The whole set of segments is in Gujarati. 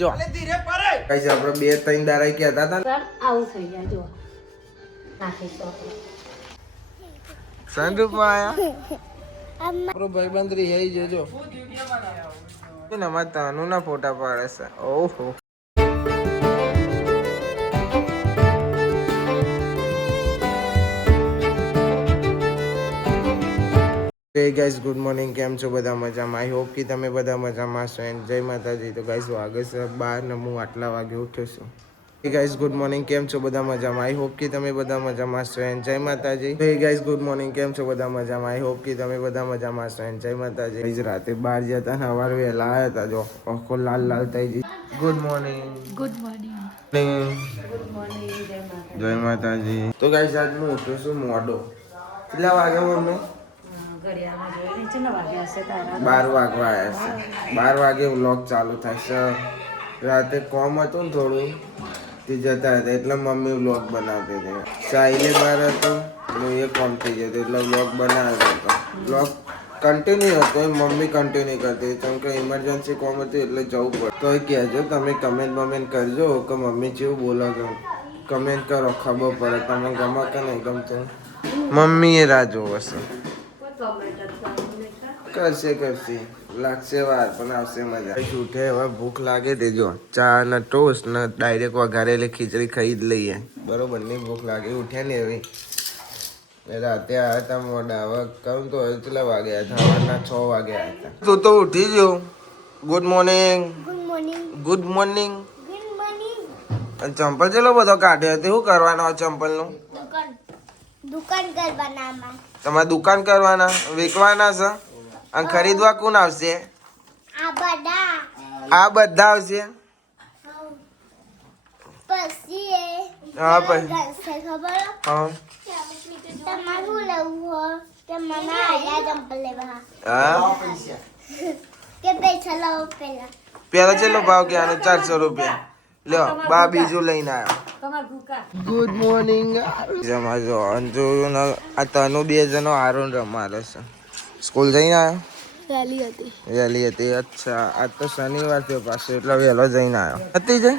જો ધીરે પડે કઈ છે આપણે બે ત્રણ દાડા કહેતા હતા સર આવું થઈ જાય જો નાખી તો સંરૂપમાં આયા આપણો ભાઈબંધ રહી જજો એનામાં તાનું ના ફોટા પાડે છે ઓહો Hey guys, good morning. કેમ છો બધા મજામાં? આઈ હોપ કે તમે બધા મજામાં છો એન્ડ જય માતાજી. તો ગાઈસ વાગે છે 12 ને હું આટલા વાગે ઉઠ્યો છું. Hey guys, good morning. કેમ છો બધા મજામાં? આઈ હોપ કે તમે બધા મજામાં છો એન્ડ જય માતાજી. Hey guys, good morning. કેમ છો બધા મજામાં? આઈ હોપ કે તમે બધા મજામાં છો એન્ડ જય માતાજી. ગાઈસ રાતે 12 જતા ને સવારે વહેલા આવ્યા હતા જો આખો લાલ લાલ થઈ ગઈ. Good morning. Good morning good morning જય માતાજી. તો ગાઈસ આજ હું ઉઠ્યો છું મોડો. કેટલા વાગે મમ્મી? 12 વાગવા આવ્યા છે 12 વાગે વ્લોગ ચાલુ થાય છે રાતે કોમ હતું ને થોડું તે જતા હતા એટલે મમ્મી વ્લોગ બનાવતી હતી સાહિલે બહાર હતું હું એ કોમ થઈ જતો એટલે વ્લોગ બનાવતો હતો વ્લોગ કન્ટિન્યુ હતો એ મમ્મી કન્ટિન્યુ કરતી કેમ કે ઇમરજન્સી કોમ હતું એટલે જવું પડે તો એ કહેજો તમે કમેન્ટ કરજો કે મમ્મી કેવું બોલો છો કમેન્ટ કરો ખબર પડે તમે ગમો કે નહીં ગમતું મમ્મી એ રાહ જોવે છે કરશે લાગશે વાર પણ આવશે મજા ઉઠે હવે ભૂખ લાગે દેજો ચા ને ટોસ્ટ ને ડાયરેક્ટ વઘારેલી ખીચડી ખાઈ જ લઈએ બરોબર ની ભૂખ લાગે ઉઠે ને એવી રાતે આવ્યા હતા મોડા હવે કહું તો કેટલા વાગે આવ્યા સવારના 6 વાગે આવ્યા હતા તું તો ઉઠી ગયો ગુડ મોર્નિંગ ગુડ મોર્નિંગ અને ચંપલ ચેલો બધો કાઢ્યો હતો શું કરવાનો ચંપલનું દુકાન કરવાના તમારે દુકાન કરવાના વેચવાના છે અને ખરીદવા કોણ આવશે આ બધા આવશે પછી હા પછી ખબર હા તમારું લેવું હોય કે મને આયા ચંપલ લેવા હા કે પૈસા લાવો પેલા પેલા ચેલો ભાવ કે આનો 400 રૂપિયા લ્યો બા બીજું લઈને આવ્યો ગુડ મોર્નિંગ જમા જો અંજુ આ તનુ બે જણો આરોન રમાડે છે સ્કૂલ જઈને આવ્યો વહેલી હતી અચ્છા આજ તો શનિવાર થયો પાછો એટલે વહેલો જઈને આવ્યો નથી જઈ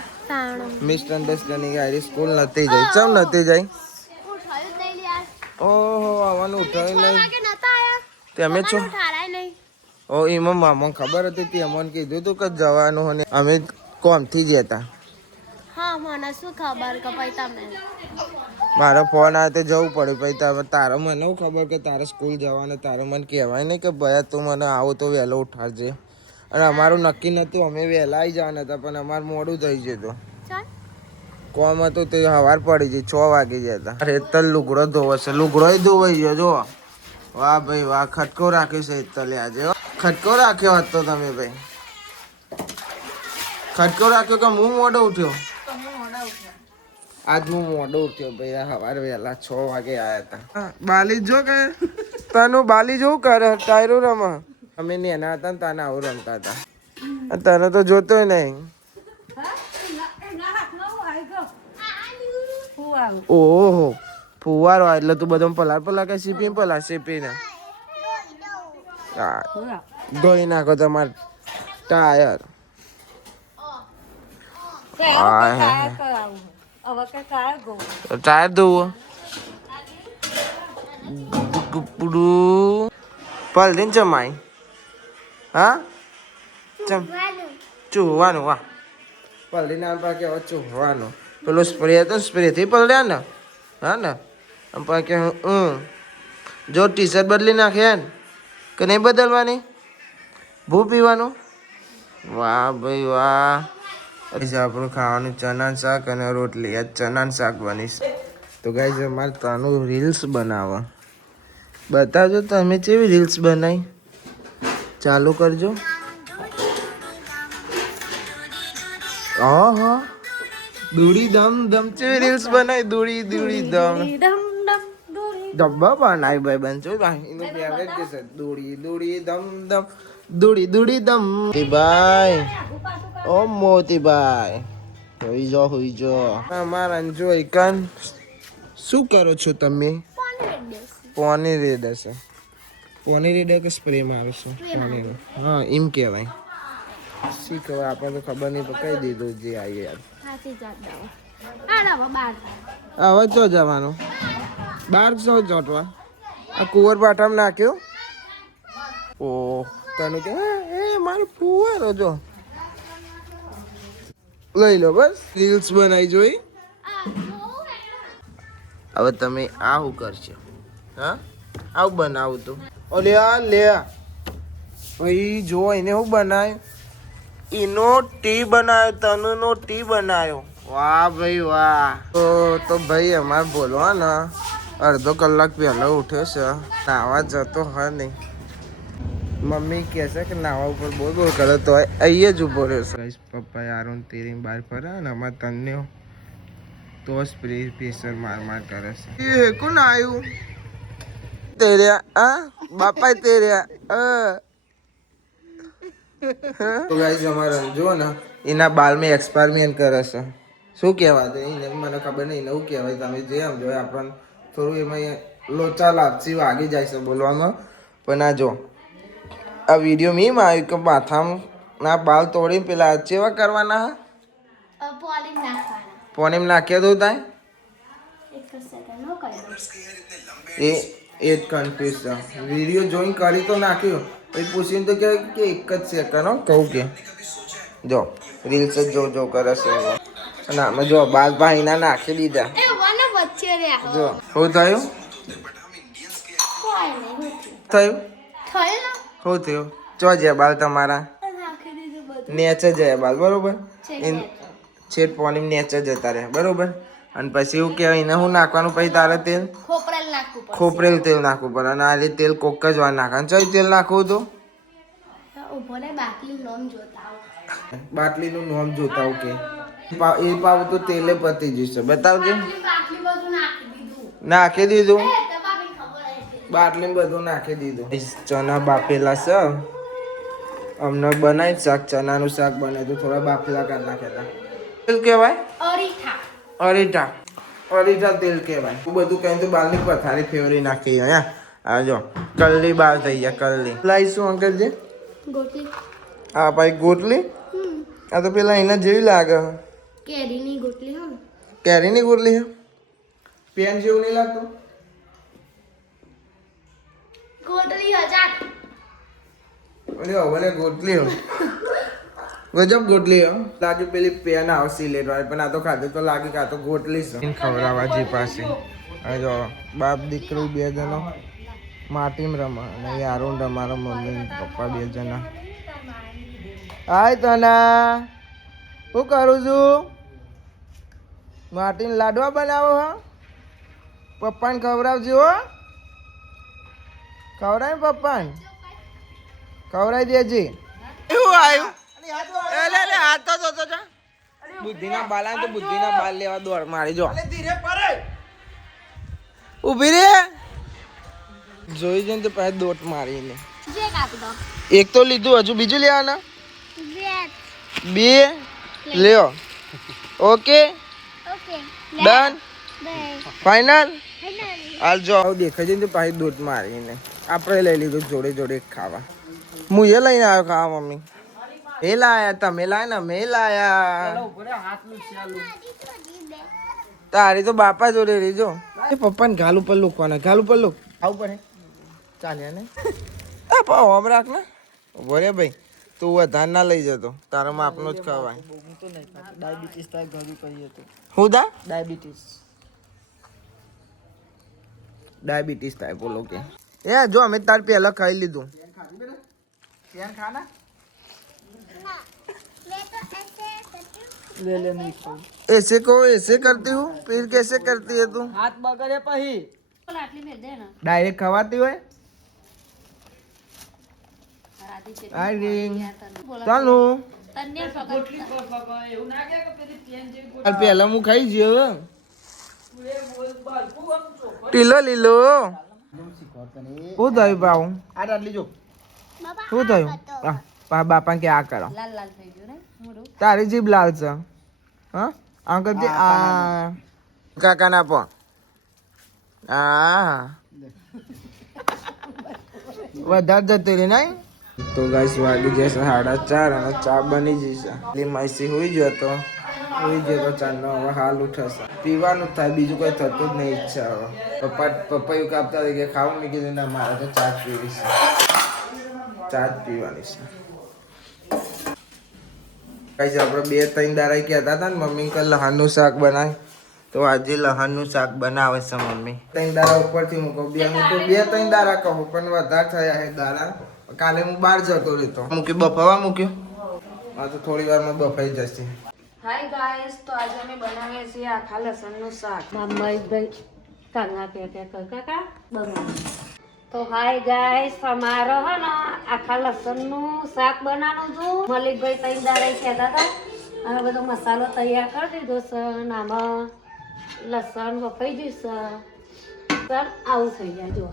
મિસઅન્ડરસ્ટેન્ડિંગ આવી સ્કૂલ નથી જઈ ચમ નથી જઈ ઓહો આવવાનું ઉઠાવી નહીં તમે છો ઓ એમાં મામા ખબર હતી તે અમને કીધું તું કે જવાનું ને અમે કોમથી જ હતા હા મને શું ખબર કે ભાઈ તમે મારો ફોન આવે તો જવું પડે પછી તારે મને એવું ખબર કે તારે સ્કૂલ જવાનું તારે મને કહેવાય નહીં કે ભાઈ તું મને આવો તો વહેલો ઉઠાડજે અને અમારું નક્કી નહોતું અમે વહેલા આવી જવાના હતા પણ અમારું મોડું થઈ જતું કોમ હતું તે સવાર પડી ગઈ 6 વાગી જતા રેતલ લુગડો ધોવે છે લુગડો ધોવાઈ ગયો જો વાહ ભાઈ વાહ ખટકો રાખ્યો છે રેતલે આજે ખટકો રાખ્યો હતો તમે ભાઈ ખટકો રાખ્યો કે હું મોડો ઉઠ્યો આજ હું મોડો ઉઠ્યો ભાઈ સવારે વહેલા 6 વાગે આવ્યા હતા બાલી જો કે તનું બાલી જોવું કરે ટાયરો રમા અમે નેના હતા ને તને આવું રમતા હતા તને તો જોતોય નહીં ઓહો ફુવારો એટલે તું બધો પલા કે સીપી ને ધોઈ નાખો તમારે ટાયર ટાયર ધોવું પલદીન ચમાઈ હા ચૂહવાનું વાહ પલદી નામ પાકે હવે ચૂહવાનું પેલો સ્પ્રે હતો સ્પ્રે થી પલડ્યા ને હા ને આમ પાકે જો ટી શર્ટ બદલી નાખે ને કે નહીં બદલવાની ભૂ પીવાનું વાહ ભાઈ વાહ આપણું ખાવાનું ચણા શાક અને રોટલી આ ચણા શાક બનીશ તો ગાઈઝ અમારે તાનું રીલ્સ બનાવવા બતાવજો તમે કેવી રીલ્સ બનાવી ચાલુ કરજો હા દૂડી દમ દમ કેવી રીલ્સ બનાવી દૂડી દમ ડબ્બા બનાવી ભાઈ બનજો એનું ફેવરેટ કે છે દૂડી દમ દમ ભાઈ ઓ મોતીભાઈ હોઈ જો અમારા જોઈ કાન શું કરો છો તમે પોની રેડ હશે પોની રેડ કે સ્પ્રે માં આવે છે હા એમ કહેવાય શીખવા આપણને તો ખબર નહીં પણ કહી દીધું જે આવીએ યાર. સાચી જાત દાવો હા હવે બાર હવે ચો જવાનું બાર સો ચોટવા આ કુંવર પાટામાં નાખ્યો. ઓ તને કે એ મારો કુંવરો જો લઈ લો બસ રીલ્સ બનાવી જોઈ. હવે તમે આવું કરશો હા આવું બનાવું તું ઓલે આ લે ભાઈ જો એને હું બનાવ્યું એનો ટી બનાવ્યો તનુનો ટી બનાવ્યો. વાહ ભાઈ વાહ. તો ભાઈ અમારે બોલવા ને અડધો કલાક પહેલા ઉઠ્યો છે નાવા જતો હા નહીં. મમ્મી કહે છે કે નાવા ઉપર બોલ બોલ કરે તો અહીંયા જ ઊભો રહ્યો છે. પપ્પા યારોન તેરી બહાર ફરે ને અમારે તને તો પ્રેશર માર માર કરે છે. એ કોણ આવ્યું તેર્યા આ બાપા તેર્યા તો ગાઈસ અમારે જો ને એના બાલ મેં એક્સપેરિમેન્ટ કરે છે. શું કહેવાય છે એને મને ખબર નહીં નવું કહેવાય તમે જે આમ જો આપણને થોડું એમાં લોચા લાપસી વાગી જાય છે બોલવામાં. પણ આ જો આ વિડીયો મીમ આવ્યું કે માથાના બાલ તોડીને પેલા ચેવા કરવાના પોલિંગ નાખવાના પોણીમ નાખ્યા તો તાય એક જ સેકન્ડ નો કરી એ દો જ કન્ફ્યુઝ છે. વિડીયો જોઈન કરી તો નાખ્યો પછી પૂછીને તો કે એક જ સેકન્ડ હો કહું કે જો રીલ્સ જ જો કરે છે અને આમાં જો બાલ ભાઈના નાખી દીધા. એ વને વચ્ચે રહ્યા જો શું થયું કોઈ નહીં થયું થયું ને શું થયું ચો જ્યાં બાલ તમારા નાખી દીધું બધું નેચે જાય બાલ બરોબર છે એન છેટ પોણી નેચે જતા રહે બરોબર. અને પછી એવું કહેવાય એને શું નાખવાનું પછી તારે તેલ ખોપરેલ નાખવું પડે ખોપરેલ તેલ નાખવું પડે અને આ તેલ કોક જ વાર નાખવાનું. ચઈ તેલ નાખવું તો ઉભો ને બાકી નોમ જોતા આવો બાટલીનું નોમ જોતા હું કે એ પાવ તો તેલે પતી જશે બતાવજો. બાટલી બધું નાખી દીધું નાખી દીધું તમારી ખબર હતી બાટલી બધું નાખી દીધું. ચણા બાફેલા છે અમને બનાવી શાક ચણાનું શાક બને તો થોડા બાફેલા કરી નાખ્યા હતા. તેલ કહેવાય અરીઠા અરીઠા તેલ કહેવાય. બધું કહે તો બાલની પથારી ફેવરી નાખી હા આ જો કલ્લી બાર થઈ ગયા કલ્લી લાવીશું અંકલજી ગોટી આ ભાઈ ગોટલી આ તો પેલા એના જેવી લાગે કેરીની ગોટલી હો કેરીની ગોટલી છે પેન જેવું નહીં લાગતું. ગોટલી હજાર ભલે ગોટલી હો ગજબ ગોટલી હો લાગે પેલી પેન આવે સિલેટ વાળી પણ આ તો ખાધું તો લાગે કે આ તો ગોટલી છે. ખવડાવવાજી પાસે હવે જો બાપ દીકરો બે જણો માટીમાં રમે અને યારું રમારો મમ્મી પપ્પા બે જણા. હાય તના શું કરું છું માટીને લાડવા બનાવો હો પપ્પાને ખવડાવજો હો ખવડાય પપ્પાને ખવડાવી દેજે. એવું આવ્યું હાથ તો જા બુદ્ધિના બાલા તો બુદ્ધિના બાલ લેવા દોડ મારી જો ઊભી રે જોઈ જઈને તો પછી દોટ મારીને જે કાપી દો એક તો લીધું હજુ બીજું લેવાના Red. બે લ્યો okay Okay. Done Bye. Final Finally. હાલ જો આવું દેખાય છે ને તો પાછી દૂધ મારીને આપણે લઈ લીધું જોડે જોડે ખાવા. હું એ લઈને આવ્યો ખાવા મમ્મી એ લાયા તમે લાયા ને મેં લાયા તારી તો બાપા જોડે રહી જો એ પપ્પાને ગાલ ઉપર લૂકવાના ગાલ ઉપર લૂક આવું પડે ચાલ્યા ને આ પા હોમ રાખ ને ઉભો રે ભાઈ તું વધારે ના લઈ જતો તારા માપનો જ ખવાય. ડાયાબિટીસ થાય ઘરું કહીએ તો હું દા ડાયાબિટીસ થાય બોલો કે એ જો અમે તાર પહેલા ખાઈ લીધું. પેન ખાના मैं तो ऐसे करती हूँ. લે લે નહીં ખાવું ऐसे को ऐसे करती हूँ फिर कैसे करती है तू હાથ બગડે પછી આટલી મેળ દે ને डायरेक्ट खवाती હોય રાધી છે આ રિંગ બોલા ચાલુ તન્ય પકડ એવું ના કે પેલી પેન જેવી હાલ પહેલા હું ખાઈ ગયો ટીલો લીલો શું થયું પાઉ આ ડાલી જો बाबा શું થયું બાપા કે આ કરો લાલ લાલ થઈ ગયું ને મોઢું તારી જીભ લાલ છે હા અંકલ તે આ કાકા ના પણ આ વધારે જતી રહી નહીં તો ગાઈસ વાગી જશે 4:30 અને ચા બની જશે. એટલે માસી હોઈ ગયો તો ચાનો હવે હાલ ઉઠશે. પીવાનું જ થાય, બીજું કોઈ થતું જ નહીં. ઈચ્છા હવે પપ્પા એવું કાપતા હતા કે ખાવું, મેં કીધું ના, મારે તો ચા જ પીવી છે, ચા જ પીવાની છે. ગાઈસ આપણે 2-3 દાડા કહેતા હતા ને મમ્મી કે લહાનનું શાક બનાય, તો આજે લહાનનું શાક બનાવે છે મમ્મી. 3 દાડા ઉપરથી મૂકો, હું તો 2-3 દાડા કહું, પણ વધારે થયા છે દાડા. કાલે હું બહાર જતો રહેતો, મૂકી બફાવા મૂક્યો. હા તો થોડી વારમાં બફાઈ જશે. હાય ગાઈસ, તો આજે અમે બનાવીએ છીએ આખા લસણનું શાક. મમ્મીભાઈ કાંગા કે કાકા બનાવ. તો હાય ગાઈસ, અમારો હે ને આખા લસણનું શાક બનાવવાનું હતું. મલિકભાઈ 3 દાડા કહેતા હતા. હવે બધો મસાલો તૈયાર કરી દીધો છે અને આમાં લસણ વફાઈ જશે. સર આવું થઈ જાય જો.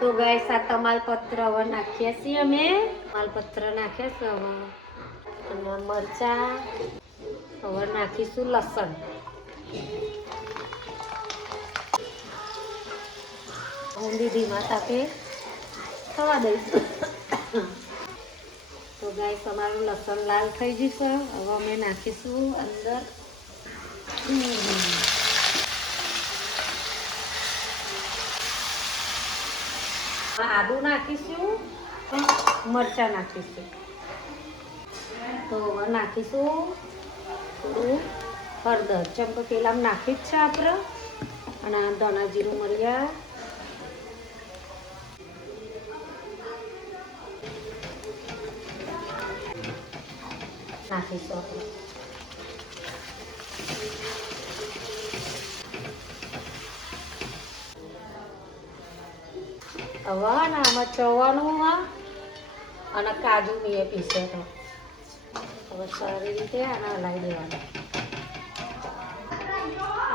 તો ગાઈસ આ તમાલપત્ર હવે નાખીએ છીએ અમે. તમાલપત્ર નાખીએ છે હવે, અને મરચા. હવે નાખીશું લસણ. ઊંડી ધીમા તાપે થવા દઈશું. તો ગાઈસ અમારું લસણ લાલ થઈ જશે. હવે અમે નાખીશું અંદર આદુ નાખીશું, મરચા નાખીશું. તો હવે નાખીશું થોડું હળદર, ચમકો પેલા નાખી જ છે આપણે. અને ધાણા જીરું મરિયા નાખીશું આપણે. હવે ને આમાં ચવાનું અને કાજુ મેં પીસે તો હવે સારી રીતે આને હલાવી દેવાનું.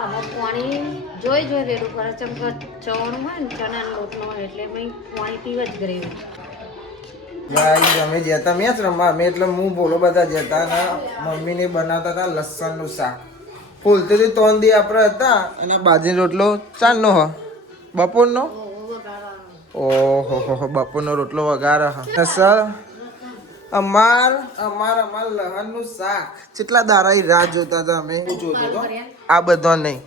આમાં પાણી જોઈ રેડું કરે. ચમકો ચવાનું હોય ને ચણાનો લોટનો હોય એટલે મેં પાણી પીવ જ ગ્રેવી. ગાઈસ અમે જતા મેચ રમવા, અમે એટલે હું બોલો બધા જતા ને મમ્મીને બનાવતા હતા લસણનું શાક. ફૂલતી 3 દી આપણે હતા, અને બાજરી રોટલો 4 નો બપોરનો. ઓહો, બપોરનો રોટલો વઘાર સર. અમાર લહનનું શાક કેટલા દાડા રાહ જોતા હતા અમે. જોતો તો આ બધો નહીં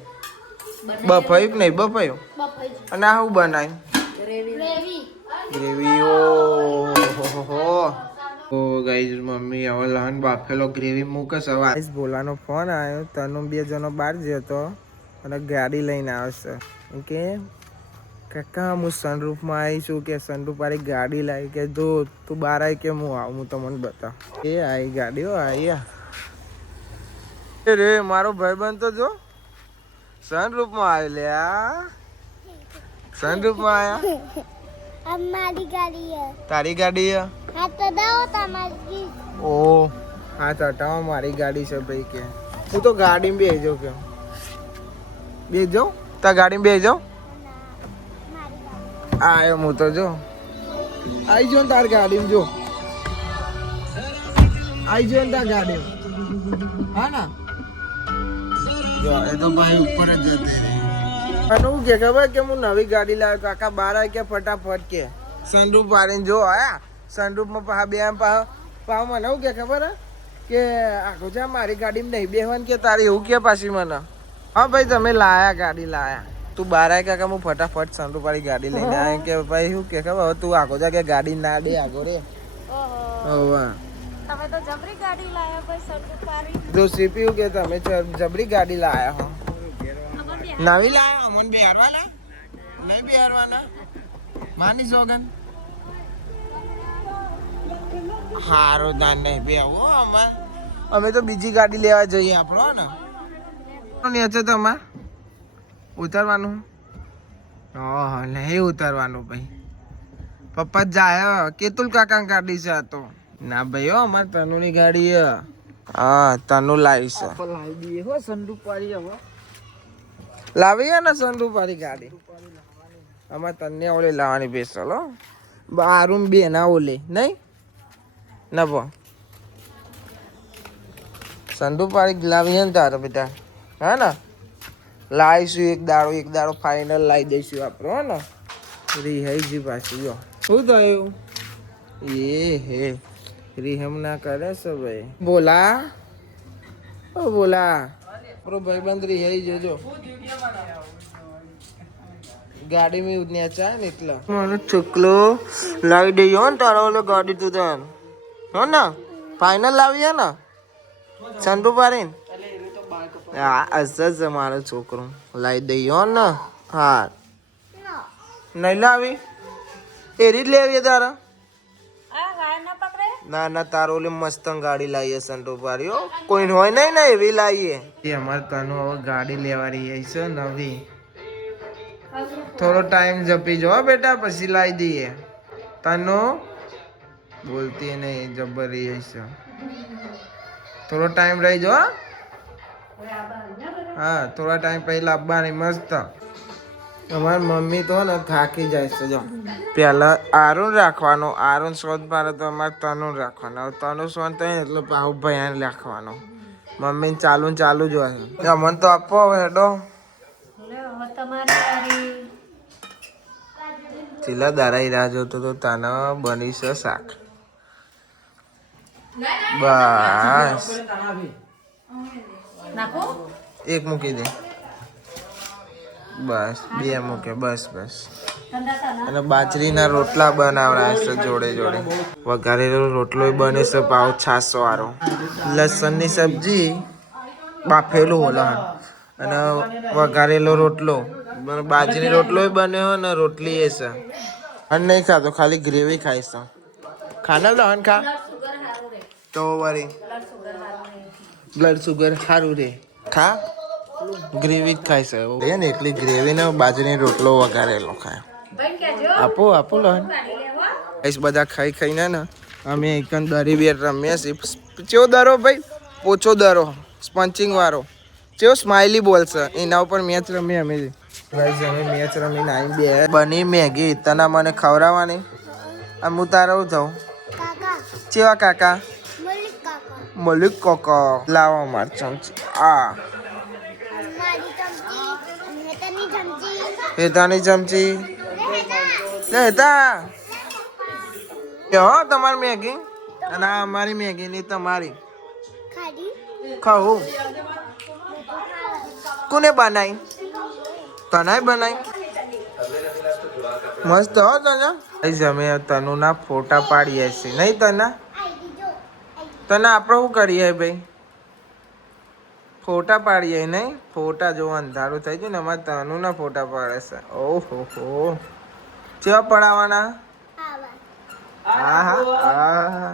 બફાયું કે નહીં બફાયું. અને આ શું બનાવ્યું? ગ્રેવી. ઓ ગાઈસ મમ્મી હવે લહન બાફેલો ગ્રેવી મૂકે છે. ગાઈસ બોલાનો ફોન આવ્યો. તનુ 2 જણો બહાર જતો અને ગાડી લઈને આવશે કે કાકા હું સનરૂફમાં આવી છું, કે સનરૂફ વાળી ગાડી લાવી, કે જો તું બહાર આવી કે હું આવું, હું તમને બતાવ. એ આવી ગાડીઓ આવી રે. મારો ભાઈબંધ તો જો સનરૂફમાં આવી લે. સનરૂફમાં આયા. અમારી ગાડી છે. તારી ગાડી છે? હા તો દાઓ તમારી. ઓ હા ચટાવો, મારી ગાડી છે ભાઈ. કે હું તો ગાડીમાં બેસી જાઉં, કે બેસી જાઉં તાર ગાડીમાં બેસી જાઉં. આયો હું તો જો આવી જો ને તાર ગાડીમાં. જો આવી જો ને તાર ગાડીમાં. હા ના જો એ તો ભાઈ ઉપર જ જતી રહી. અને હું કે ખબર કે હું નવી ગાડી લાવ્યો. કાકા બહાર આવી કે ફટાફટ કે સનરૂફ વાળીને જો આયા. સનરૂફમાં પાછા બે પાછા મને એવું કે ખબર કે આખો છે મારી ગાડીમાં નહીં બેહવાનું, કે તારે એવું કે પાછી મને. હા ભાઈ તમે લાયા ગાડી લાયા. તું બહાર આવી કાકા હું ફટાફટ સનરૂફ વાળી ગાડી લઈને આવ્યો. કે ભાઈ શું કે ખબર હવે તું આખો જા કે ગાડી ના દે આગો રે. તમે તો જબરી ગાડી લાયા ભાઈ સનરૂફ વાળી. જો સીપીયુ કે તમે જબરી ગાડી લાયા હો. નવી લાયા અમન બિહારવાના નહીં બિહારવાના માની સોગન. હારો દાન નહીં બે હો. અમે તો બીજી ગાડી લેવા જઈએ આપણો ને. નીચે તમારે ઉતારવાનું? ઓહ નહીં ઉતારવાનું ભાઈ. પપ્પા જાય કેતુલ કાકા ગાડી છે આ તો. ના ભાઈ હો અમારે તનુની ગાડી છે. હા તનુ લાવી છે. લાવી દઈએ હો સનરૂફ વાળી. હવે લાવી ને સનરૂફ વાળી ગાડી. અમારે તને ઓલે લાવવાની સ્પેશિયલ હો. બારું બે ના ઓલે નહીં ના બો સનરૂફ વાળી લાવી ને તારે બેટા. હા ને લાવીશું એક દાડો ફાઇનલ લાવી દઈશું આપણો. હો ને રિહાઈજી પાછી જો શું થયું એ હે રિહમ ના કરે છે ભાઈ બોલા ઓ બોલા આપણો ભાઈબંધ રિહાઈ જજો ગાડી में उतने चाहे ને એટલે મને ચકલો લાવી દઈ હો ને તારો ઓલો ગાડી તું તાર હો ને ફાઇનલ લાવી હે ને સંતુ પારીન હા અસર છે મારો છોકરો લાવી દઈ હો ને હા નહીં લાવી એરી જ લેવી તારા ના ના તારો ઓલી મસ્ત ગાડી લાવીએ સંતો પારી હો કોઈ હોય નહીં ને એવી લાવીએ એ અમારે તનું હવે ગાડી લેવાની છે નવી થોડો ટાઈમ જપી જો બેટા પછી લાવી દઈએ તનો બોલતી નહીં જબર રહી છે થોડો ટાઈમ રહી જો હા થોડા ટાઈમ પહેલા આપવાની મસ્ત અમારી મમ્મી તો ને થાકી જાય છે જો પહેલા આરુણ રાખવાનો આરુણ શોધ પાડે તો અમારે તનું રાખવાનો હવે તનું શોધ થાય એટલે પાહુ ભયાન રાખવાનો મમ્મી ચાલુ ચાલુ જ હોય અમને તો આપો હવે હેડો ચીલા દારાઈ રાહ જોતો તો તને બની છે શાક બસ એક મૂકી દે બસ બે મૂકે બસ બસ અને બાજરીના રોટલા બનાવડા છે જોડે જોડે વઘારેલો રોટલો બને છે પાવ છાસો વાળો લસણની સબ્જી બાફેલું હોલણ અને વઘારેલો રોટલો બાજરી રોટલો બન્યો ને રોટલી એ છે અને નહીં ખાતો ખાલી ગ્રેવી ખાઈશ ખાના લહન ખા તો વળી બ્લડ સુગર સારું રે ખા ગ્રેવી જ ખાય છે ને એટલી ગ્રેવી ને બાજરીનો રોટલો વઘારેલો ખાય આપો આપો લહન બધા ખાઈ ખાઈને ને અમે એકન દરી બેર રમીએ છીએ ચેવો દરો ભાઈ પોચો દરો સ્પંચિંગ વાળો ચેવો સ્માઇલી બોલ છે એના ઉપર મેચ રમીએ અમે અમે મેચ રમીને આવી બે બની મેગી તને મને ખવડાવવાની આમ હું તારે હું થઉં ચેવા કાકા મલિક કાકા લાવો માર ચમચી આ હેતાની ચમચી હેતા હો તમારી મેગી અને આ અમારી મેગી ની તમારી ખાવું કોને બનાવી તને બનાવી મસ્ત હો તને અમે તનુના ફોટા પાડીએ છીએ નહીં તને તને આપણે શું કરીએ ભાઈ ફોટા પાડીએ નહીં ફોટા જો અંધારું થઈ ગયું ને અમારે તનુના ફોટા પાડે છે ઓહો હો કેવા પડાવવાના હા હા હા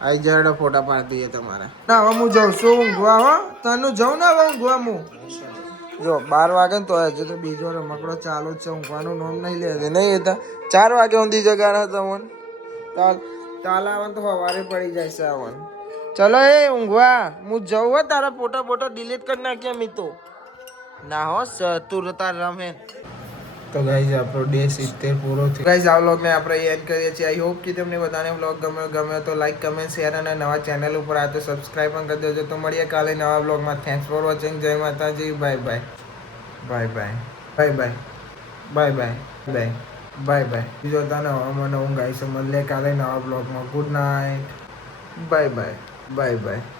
આઈ જરા ફોટા પાડી દઈએ તમારા ના હવે હું જાઉં છું ઊંઘવા હો તને જાઉં ને હવે ઊંઘવા હું જો 12 વાગે ને તો હજુ તો બીજો રમકડો ચાલુ જ છે ઊંઘવાનું નામ નહીં લે નહીં હતા 4 વાગે ઊંધી જગાના તમને તાલ આવવાનું તો સવારે પડી જાય છે આવવાનું ચલો એ ઊંઘવા હું જઉં હો તારા ફોટા ડિલીટ કરી નાખ્યા મી તો ના હો તું તાર રમે તો ગાઈઝ આપણો ડે 70 પૂરો થયો ગાઈઝ આ વ્લોગને આપણે એન્ડ કરીએ છીએ આઈ હોપ કે તમને બધાને વ્લોગ ગમે તો લાઈક કમેન્ટ શેર અને નવા ચેનલ ઉપર આ તો સબસ્ક્રાઇબ પણ કરી દેજો તો મળીએ કાલે નવા વ્લોગમાં થેન્ક્સ ફોર વોચિંગ જય માતાજી bye bye bye bye bye bye bye bye bye bye bye બીજો તને મને ઊંઘ આવી છે મળીએ કાલે નવા વ્લોગમાં good night bye bye bye bye